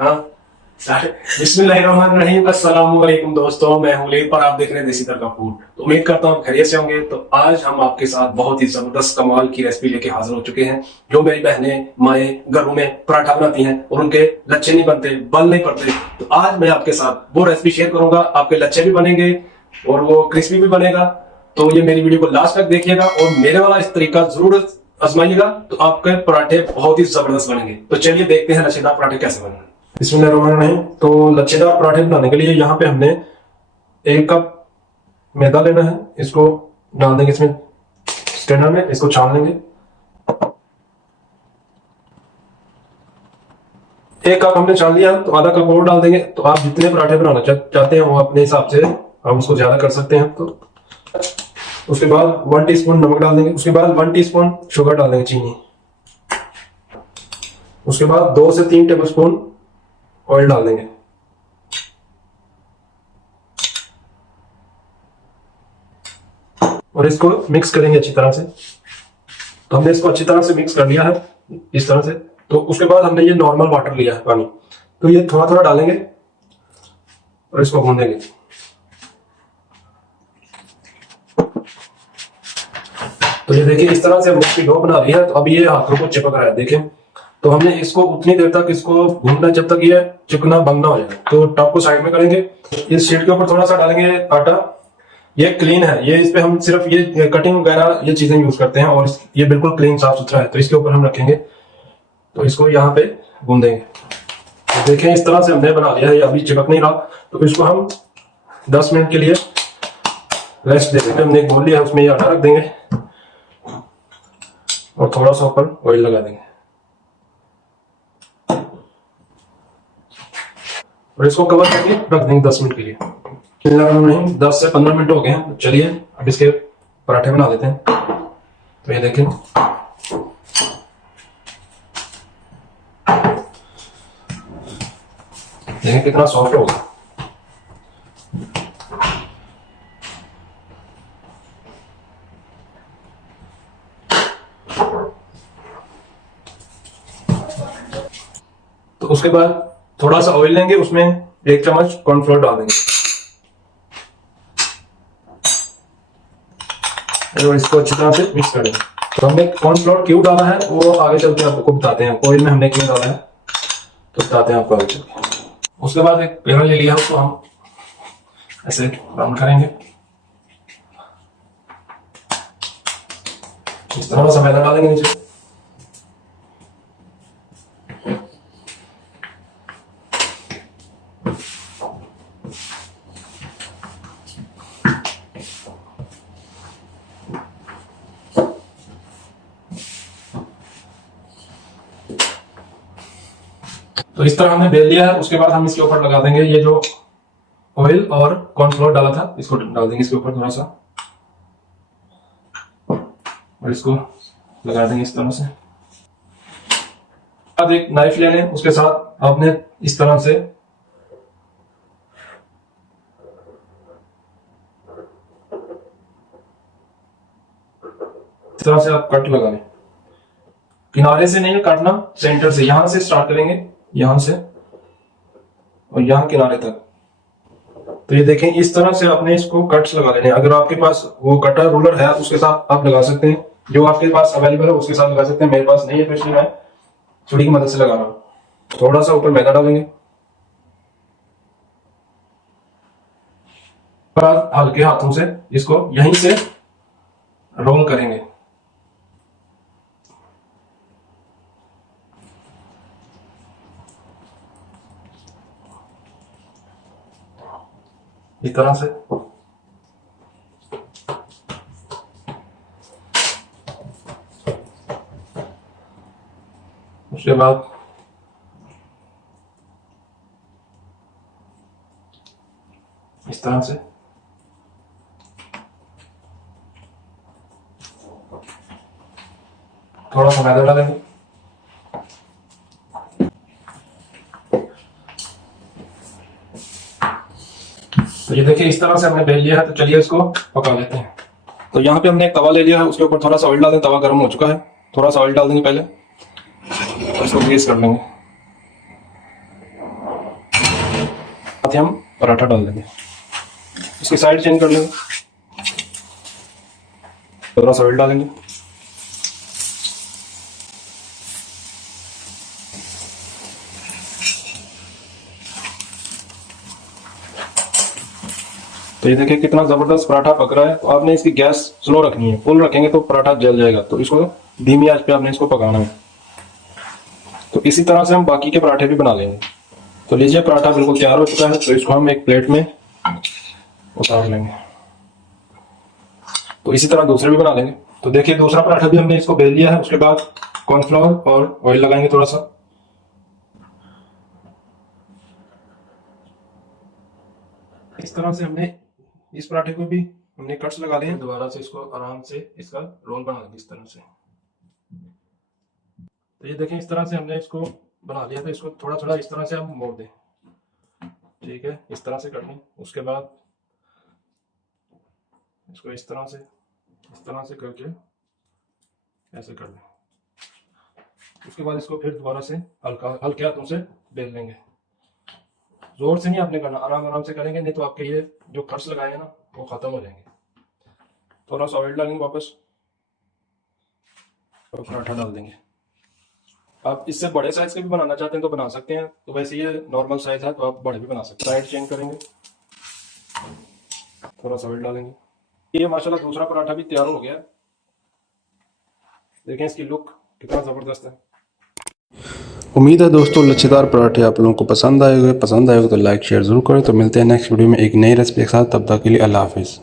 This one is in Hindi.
हाँ बिस्मिल्लाहिर्रहमानिर्रहीम। अस्सलाम वालेकुम दोस्तों, मैं हूं लीड पर आप देख रहे हैं देसी तड़का फूड। तो उम्मीद करता हूं खैरियत से होंगे। तो आज हम आपके साथ बहुत ही जबरदस्त कमाल की रेसिपी लेके हाजिर हो चुके हैं। जो मेरी बहनें माएँ घरों में पराठा बनाती हैं और उनके लच्छे नहीं बनते, बल नहीं पड़ते, तो आज मैं आपके साथ वो रेसिपी शेयर करूंगा। आपके लच्छे भी बनेंगे और वो क्रिस्पी भी बनेगा। तो ये मेरी वीडियो को लास्ट तक देखिएगा और मेरे वाला इस तरीका जरूर आजमाइएगा, तो आपके पराठे बहुत ही जबरदस्त बनेंगे। तो चलिए देखते हैं लच्छेदार पराठे कैसे बनेंगे। बिस्मिल्लाहिर्रहमानिर्रहीम। तो लच्छेदार पराठे बनाने के लिए यहाँ पे हमने 1 कप मैदा लेना है। इसको डाल देंगे इसमें स्ट्रेनर में, इसको छान लेंगे। 1 कप हमने छान लिया, तो आधा कप और डाल देंगे। तो आप जितने पराठे बनाना चाहते हैं वो अपने हिसाब से आप उसको ज्यादा कर सकते हैं। तो उसके बाद 1 टीस्पून नमक डाल देंगे। उसके बाद 1 टीस्पून शुगर डाल देंगे, चीनी। उसके बाद 2 से 3 टेबलस्पून ऑयल डाल देंगे। और इसको मिक्स करेंगे अच्छी तरह से। तो हमने इसको अच्छी तरह से मिक्स कर लिया है इस तरह से। तो उसके बाद हमने ये नॉर्मल वाटर लिया है, पानी, तो ये थोड़ा थोड़ा डालेंगे और इसको भूनेंगे। तो ये देखिए इस तरह से हमने इसकी डो बना ली है। तो अब ये हाथों को चिपक रहा है, देखें। तो हमने इसको उतनी देर तक इसको भूनना जब तक ये चिकना बंद ना हो जाए। तो टॉप को साइड में करेंगे। इस शीट के ऊपर थोड़ा सा डालेंगे आटा। ये क्लीन है, ये इस पे हम सिर्फ ये कटिंग वगैरह ये चीजें यूज करते हैं और ये बिल्कुल क्लीन साफ सुथरा है। तो इसके ऊपर हम रखेंगे, तो इसको यहाँ पे भून देंगे। तो देखें इस तरह से हमने बना लिया है, ये अभी चिपक नहीं रहा। तो इसको हम 10 मिनट के लिए रेस्ट दे देंगे। हमने एक बोल लिया है, उसमें ये आटा रख देंगे और थोड़ा सा ऊपर ऑयल लगा देंगे और इसको कवर करके रख देंगे 10 मिनट के लिए। 10 से 15 मिनट हो गए हैं। चलिए अब इसके पराठे बना देते हैं। तो ये देखें, कितना सॉफ्ट होगा। तो उसके बाद थोड़ा सा ऑयल लेंगे, उसमें 1 चम्मच कॉर्नफ्लोर डाल देंगे और इसको अच्छी तरह से मिक्स कर देंगे। तो हमने कॉर्नफ्लोर क्यों डाला है वो आगे चल के आपको बताते हैं। ऑयल में हमने क्यों डाला है तो बताते हैं आपको आगे चल के। उसके बाद एक पेड़ा ले लिया, उसको हम ऐसे राउंड करेंगे। इस तरह सा मैदा डालेंगे नीचे। तो इस तरह हमने बेल लिया है। उसके बाद हम इसके ऊपर लगा देंगे ये जो ऑयल और कॉर्नफ्लोर डाला था, इसको डाल देंगे इसके ऊपर थोड़ा सा और इसको लगा देंगे इस तरह से। अब एक नाइफ ले लें, उसके साथ आपने इस तरह से आप कट लगा लें। किनारे से नहीं काटना, सेंटर से, यहां से स्टार्ट करेंगे, यहां से और यहां किनारे तक। तो ये देखें इस तरह से आपने इसको कट्स लगा लेने। अगर आपके पास वो कटर रूलर है उसके साथ आप लगा सकते हैं, जो आपके पास अवेलेबल है उसके साथ लगा सकते हैं। मेरे पास नहीं है तो इसलिए मैं छुरी की मदद से लगा रहा हूं। थोड़ा सा ऊपर मैदा डालेंगे और हल्के हाथों से इसको यहीं से रोल करेंगे। इस तरह से उसके बाद इस तरह से थोड़ा सा मैदा डालेंगे। तो ये देखिए इस तरह से हमने बेल लिया है। तो चलिए इसको पका लेते हैं। तो यहाँ पे हमने एक तवा ले लिया है, उसके ऊपर थोड़ा सा ऑयल डाल दें। तवा गर्म हो चुका है, थोड़ा सा ऑयल डाल देंगे पहले, इसको ग्रीस कर लेंगे। साथ ही हम पराठा डाल देंगे। इसकी साइड चेंज कर लेंगे, थोड़ा सा ऑयल डालेंगे। तो ये देखिए कितना जबरदस्त पराठा पक रहा है। तो आपने इसकी गैस स्लो रखनी है, फुल रखेंगे तो पराठा जल जाएगा। तो इसको धीमी आंच पे आपने इसको पकाना है। तो इसी तरह से हम बाकी के पराठे भी बना लेंगे। तो लीजिए पराठा बिल्कुल तैयार हो चुका है। तो इसको हम एक प्लेट में उतार लेंगे। तो इसी तरह दूसरे भी बना लेंगे। तो देखिए दूसरा पराठा भी हमने इसको बेल लिया है। उसके बाद कॉर्नफ्लावर और ऑयल लगाएंगे थोड़ा सा। इस तरह से हमने इस पराठे को भी हमने कट्स लगा लिए हैं। दोबारा से इसको आराम से इसका रोल बना लेंगे इस तरह से। तो ये देखें इस तरह से हमने इसको बना लिया। तो इसको थोड़ा थोड़ा इस तरह से हम मोड़ दें, ठीक है, इस तरह से कर लें। उसके बाद इसको इस तरह से करके ऐसे कर लें। उसके बाद इसको फिर दोबारा से हल्के हाथों से बेल लेंगे। जोर से नहीं आपने करना, आराम आराम से करेंगे, नहीं तो आपके ये जो कट्स लगाए हैं ना वो खत्म हो जाएंगे। थोड़ा सा ऑयल डालेंगे वापस और पराठा डाल देंगे। आप इससे बड़े साइज के भी बनाना चाहते हैं तो बना सकते हैं। तो वैसे ये नॉर्मल साइज है तो आप बड़े भी बना सकते हैं। साइड चेंज करेंगे, थोड़ा सा ऑयल डालेंगे। ये माशाल्लाह दूसरा पराठा भी तैयार हो गया। देखें इसकी लुक कितना ज़बरदस्त है। उम्मीद है दोस्तों लच्छेदार पराठे आप लोगों को पसंद आएगा तो लाइक शेयर ज़रूर करें। तो मिलते हैं नेक्स्ट वीडियो में एक नई रेसिपी के साथ। तब तक के लिए अल्लाह हाफिज़।